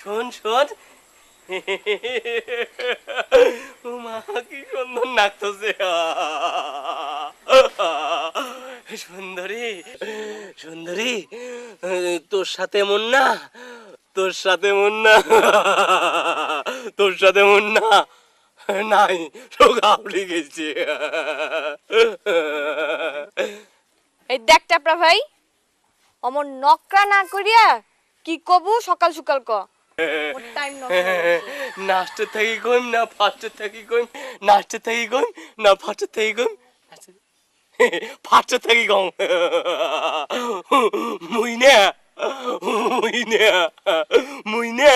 শোন শোন, মা কি সুন্দর নাচতেছে। সুন্দরী সুন্দরী, তোর সাথে মন না, তোর সাথে মন না, তোর সাথে মন না নাই, সকালে গেছে। এই দেখ টাপরা ভাই, অমর নকরা না করিয়া কি কবু সকাল সকাল ক। টাইম নাচতে থাকি কইম না ফাটতে থাকি কইম, নাচতে থাকি কইম না ফাটতে থাকি কইম, ফাটতে থাকি কম। মুই না মুই না মুই না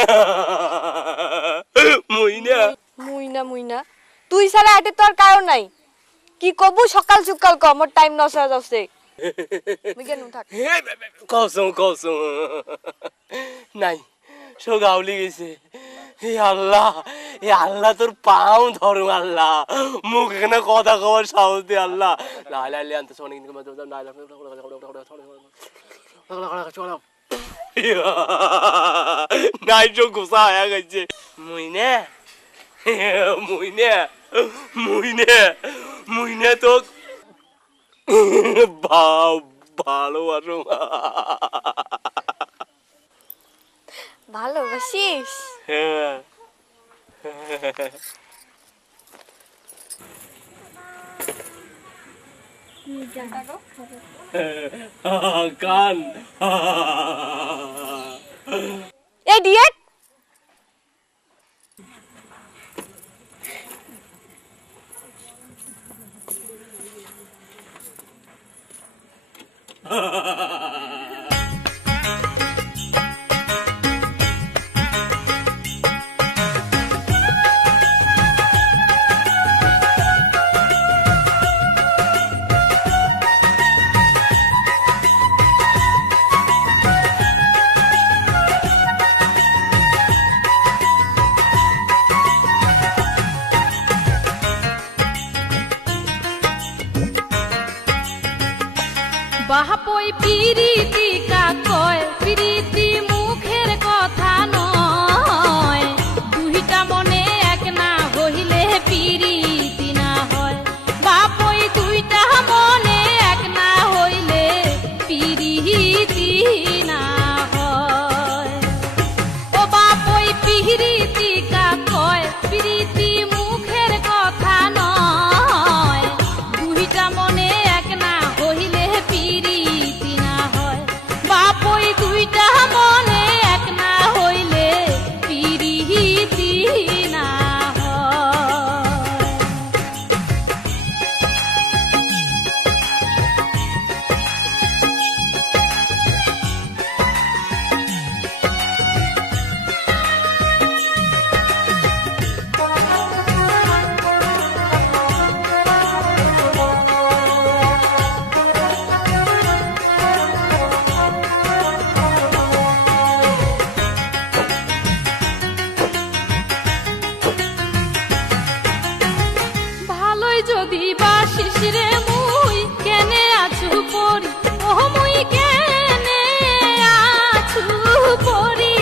মুই না মুইনা মুইনা তুই সারা আইতে তোর কারণ নাই, কি কবু সকাল সকাল ক, মোর টাইম নষ্ট হয়ে যাচ্ছে। মিগেন থাক কসম কসম নাই, সকালে গেছে। হে আল্লাহ, এ আল্লাহ তোর পাও ধরো আল্লাহ, মুখ এখানে কথা কবার সাহস দে আল্লাহ। লাই লাই আনতে শোনে কিন্তু নাই চোখ গুসা হয়ে গেছে। মুইনে মুইনে মুইনে মুইনে তো ভালোবাসো। ভালোবাসিস? হ্যাঁ কান এই ডিয়েট বাহাপই পিরিতি কাকয়, পিরিতি মুখের কথা নয়, দুইটা মনে এক না হইলে পিরিতি না হয়। বাপই দুইটা মনে এক না হইলে পিরিতি না হয়। ও বাপই পিরিতি কাকয়, পিরিতি মুখের কথা নয়, দুইটা মনে এক না হইলে পিরিতি না হয়। বাপই দুইটা মনে এক না হইলে পিরিতি না হয়। ভালোই যদি বাসিস রে মুই, কেনে আছু পরি, ও মুই কেনে আছু পরি।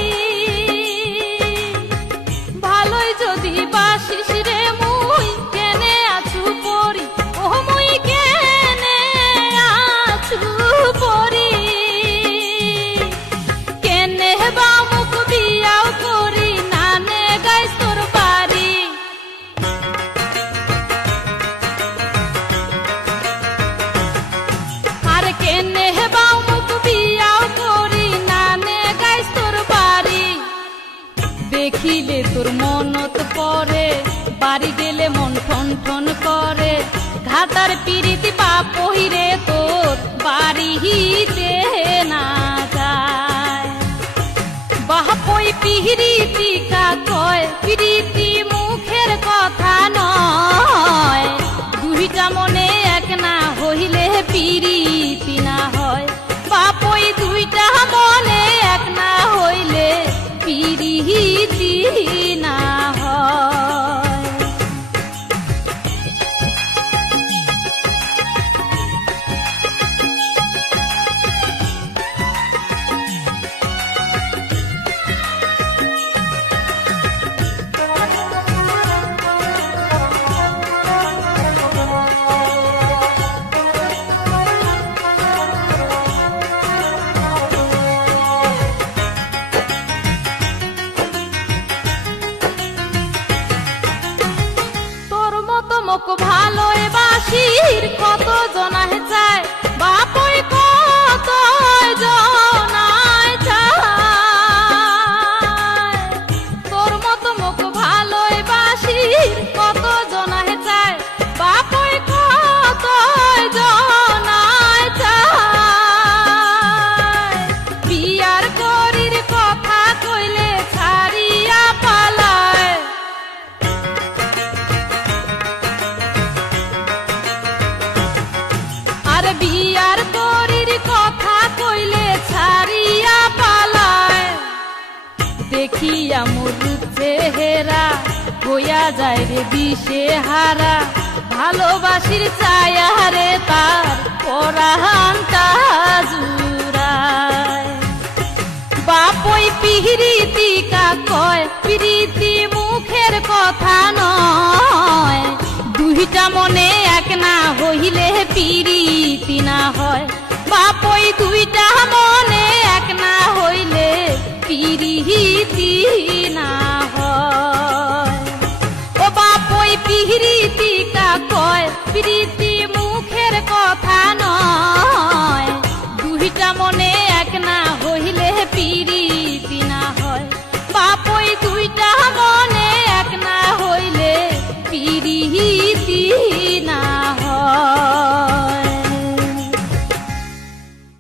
ভালোই যদি বাসিস রে মুই, কেনে আছু পরি, ও মুই কেনে আছু পরি। কেনে বা মুখ বিয়াও করি, নানে গাইস তোর বাড়ি। আর কেনে বাউ মুখ বিয়াও করি, নানে গাইস তোর বাড়ি। দেখিলে তোর মনত পরে, বাড়ি গেলে মন ঠন ঠন করে, ঘাটার পিরিতি বাপই রে তোর বাড়িতে না যায়। বাপই পিরিতি কাকয়, পিরিতি মুখের কথা নয়, দুইটা মনে এক না হইলে পিরিতি না হয়। বাপই দুইটা মনে এক না হইলে পিরিতি না হয়। জনায় চায় বাপই কত জনায় চায় তোর মতো মুখ ভালোই বাসির কত জনায় চায় বাপই কত জনায় চায় বিয়ার করির কথা কইলে ছাড়িয়া পালায় আর বিয়ার করির কথা কইলে ছাড়িয়া পালায় দেখিয়া মোর রূপ চেহারা হইয়া যায় রে দিশে হারা ভালোবাসির ছায়া রে তার পরাণটা জুড়ায় বাপই পিরিতি কয় পিরিতি মুখের কথা নয় দুইটা মনে এক না হইলে পিরিতি না হয় বাপই দুইটা মনে এক না হইলে পিরিতি না হয় ও বাপই পিরিতি কয় পিরিতি মুখের কথা নয় দুইটা মনে এক না হইলে পিরিতি না হয় বাপই দুইটা মনে এক না হইলে পিরিতি